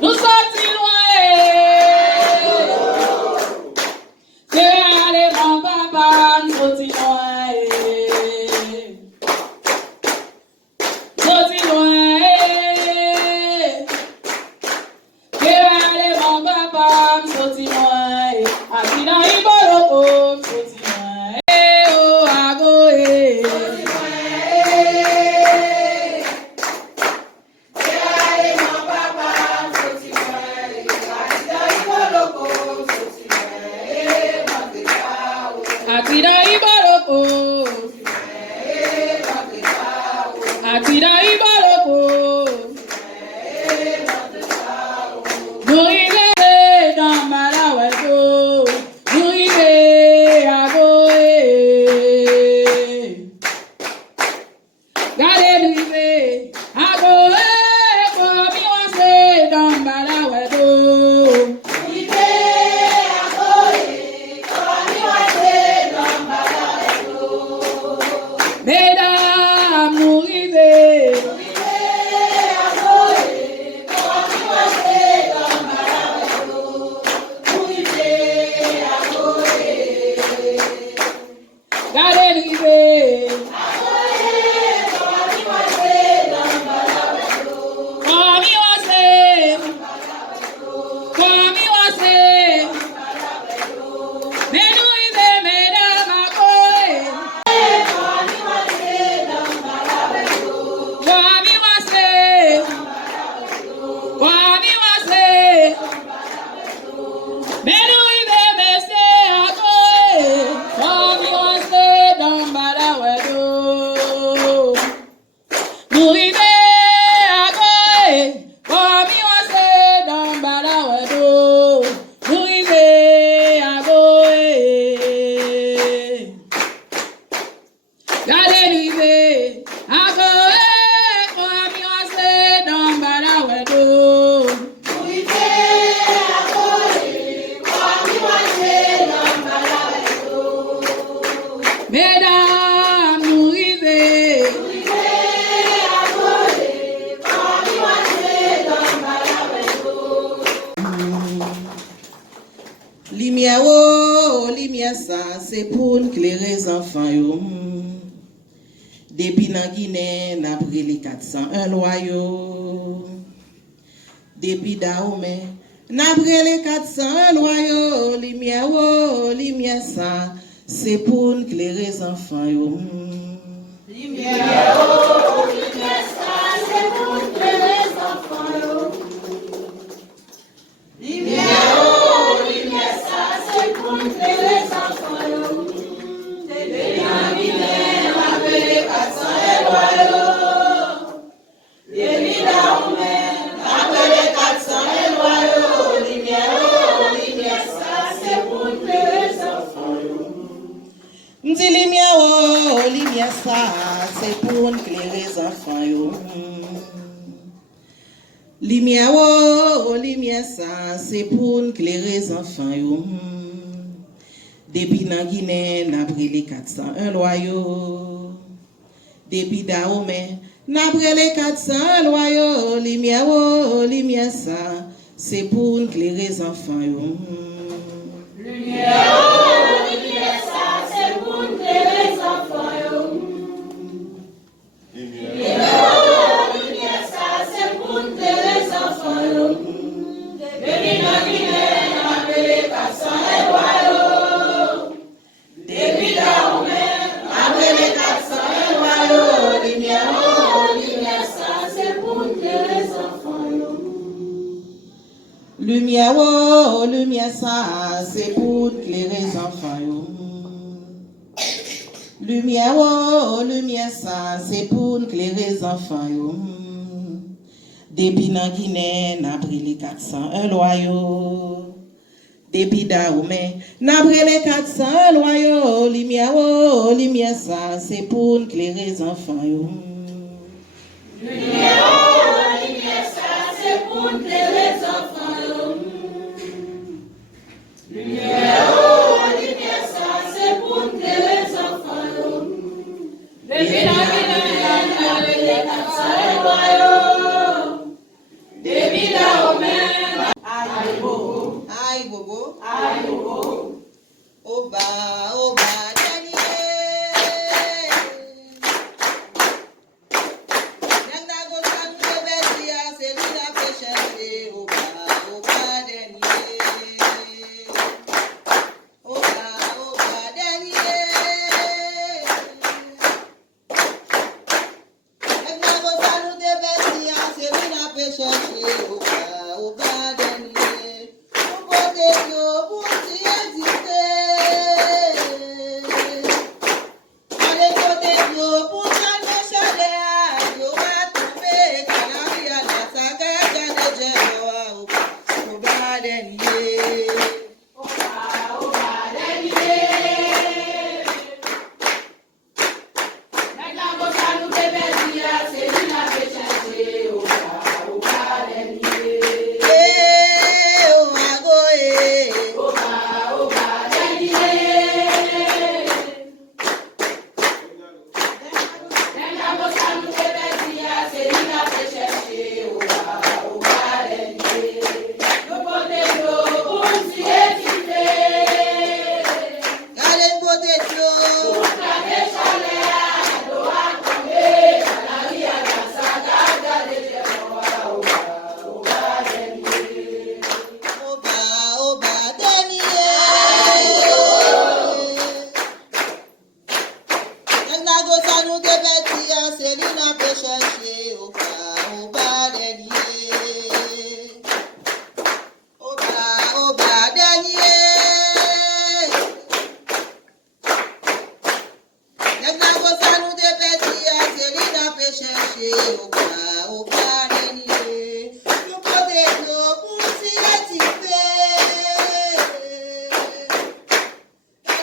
Nous sortis loin. Allez, mon papa, nous sortis loin. Sortis loin. Allez, mon papa, nous sortis loin. Akina Iboloko, nous sortis loin. Oh, agoé. Atira Iboloko, Atira Iboloko, nous rions dans Malawato, nous rions à Goé, gardez-nous à Goé, comme on sait dans Malawato. Mesdames, nous rivez. Gardez rivez. Mesdames, nous rivez. Lumière, oh, lumière, ça, c'est pour éclairer les enfants. Depuis la Guinée, n'a pris les 401 loyaux. Depuis Dahomey, n'a pris les 401 loyaux. Lumière, oh, lumière, ça, c'est pour éclairer les enfants. Lumière, oh, lumière, ça, c'est pour éclairer les enfants. Lumière, oh, lumière, ça, c'est pour éclairer les enfants. Depuis la Guinée, n'a pris les 401 loyaux. Depuis Dahomey, n'a pris les 401 loyaux. Lumière, oh, lumière, ça, c'est pour éclairer les enfants. M'di lumière, oh, lumière, ça, c'est pour éclairer les enfants. Lumière, oh, lumière, ça, c'est pour éclairer les enfants. Depuis la Guinée, n'a pris les 401 loyaux. Depuis Dahomey, n'a pris les 401 loyaux. Lumière, oh, lumière, ça, c'est pour éclairer les enfants. Lumière, oh, lumière, ça, c'est pour éclairer les enfants. Lumière, oh, lumière, ça, c'est pour éclairer les enfants. Depuis la Guinée, n'a pris les 401 loyaux. Depuis Dahomey, n'a pris les 401 loyaux. Lumière, oh, lumière, ça, c'est pour éclairer les enfants. Lumière, oh, lumière, ça, c'est pour éclairer les enfants. Lumière, oh, lumière, ça, c'est pour éclairer les enfants. Depuis la Guinée, n'a pris les 401 loyaux. Depuis Dahomey, n'a pris les 401 loyaux. Lumière, oh, lumière, ça, c'est pour éclairer les enfants. Lumière, oh, lumière, ça, c'est pour éclairer les enfants. Lumière, oh, lumière, ça, c'est chercher au bas dernier. Au bas dernier. Les gars, ça nous dépêche, Céline a fait chercher au bas dernier. Nous côté nos pour s'y étiper.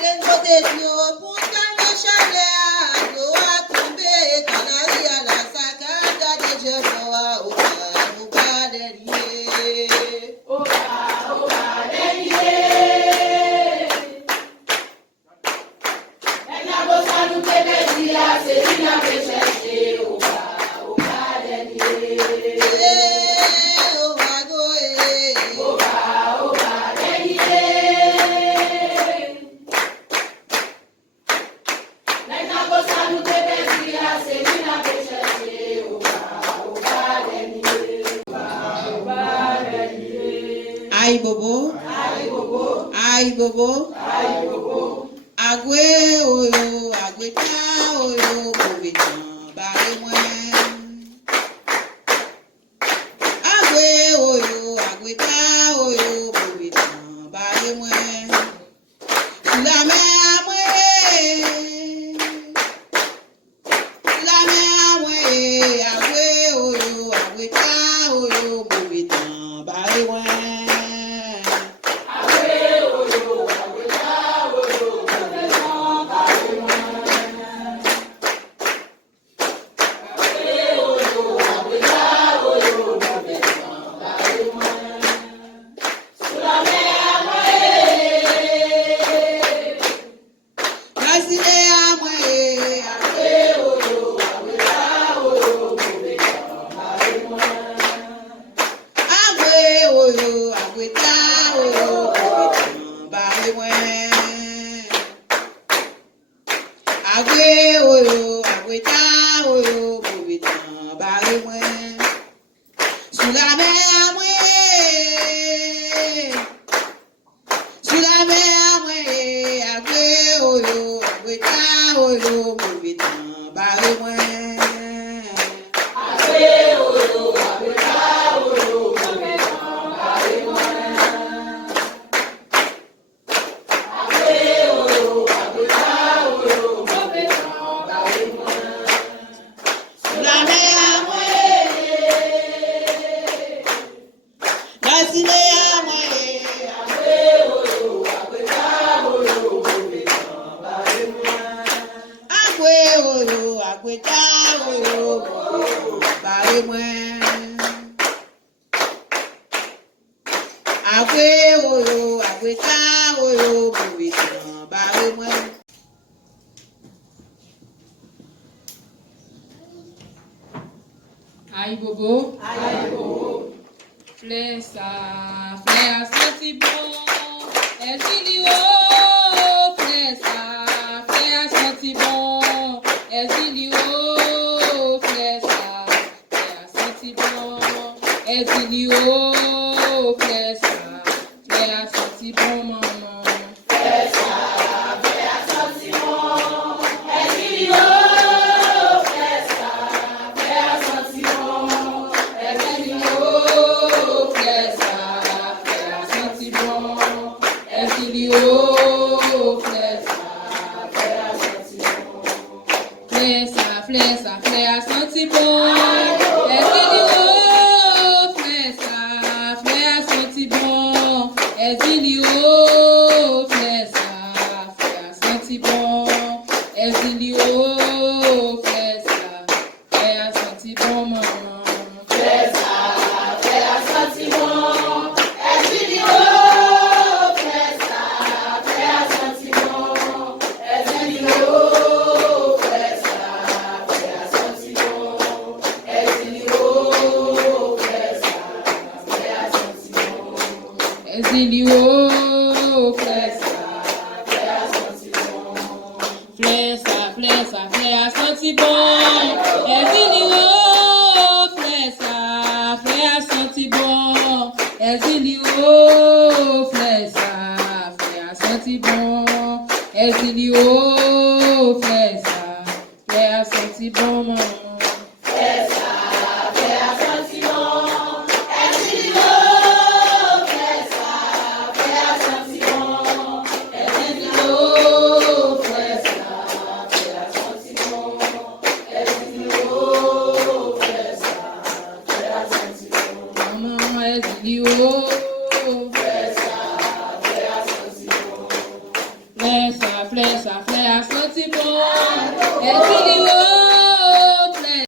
Les côté nos pour calmer chaleur, nous a tombé, canari à la sacade, des jeux au bas dernier. Au bas dernier. Les gars, ça nous dépêche, Céline a fait chercher au bas dernier. Au bas dernier. Les gars, ça nous dépêche, Céline a fait chercher au bas dernier. Au bas dernier. Aïe bobo, Aïe bobo, aïe bobo, aïe bobo. agwe oyo, agwe ta oyo, bobe tan bare mwen. Agwe oyo, agwe ta oyo, bobe tan bare mwen. Sous la mer à mwen, sous la mer à mwen, agwe oyo, agwe ta oyo, bobe tan bare mwen. Sous la mer à mourir, sous la mer à mourir, agwe oyo, agwe ta oyo, mauvais temps, barre moins. Agwe oyo, agwe ta oyo, mauvais temps, barre moins. Agwe oyo, agwe ta oyo, mauvais temps, barre moins. Sous la mer à Basile à moi, agwe oyo, agwe ta oyo, mauvais temps, barre moins. agwe oyo, agwe ta oyo, bare moins. Agwe oyo, agwe ta oyo, mauvais temps, bare moins. Aïe bobo, Aïe bobo. fleur ça senti bon. Elle dit oh, fleur ça senti bon. Elle dit oh, fleur ça senti bon. Elle dit oh, fleur ça senti bon maman. Fleur a senti bon. Elle dit oh, fleur a senti bon. Elle dit oh, fleur a senti bon. Elle dit oh, fleur a senti bon maman. Fleur a senti bon. Elle dit oh, fleur a senti bon. Elle dit oh, fleur a senti bon. Elle dit oh, fleur a senti bon. Elle dit oh, fleur a senti bon. fleur a senti bon. Elle dit oh, fleur a senti bon. Elle dit oh, fleur a senti bon. Elle dit oh, fleur a senti bon maman. Fleur Ezilio,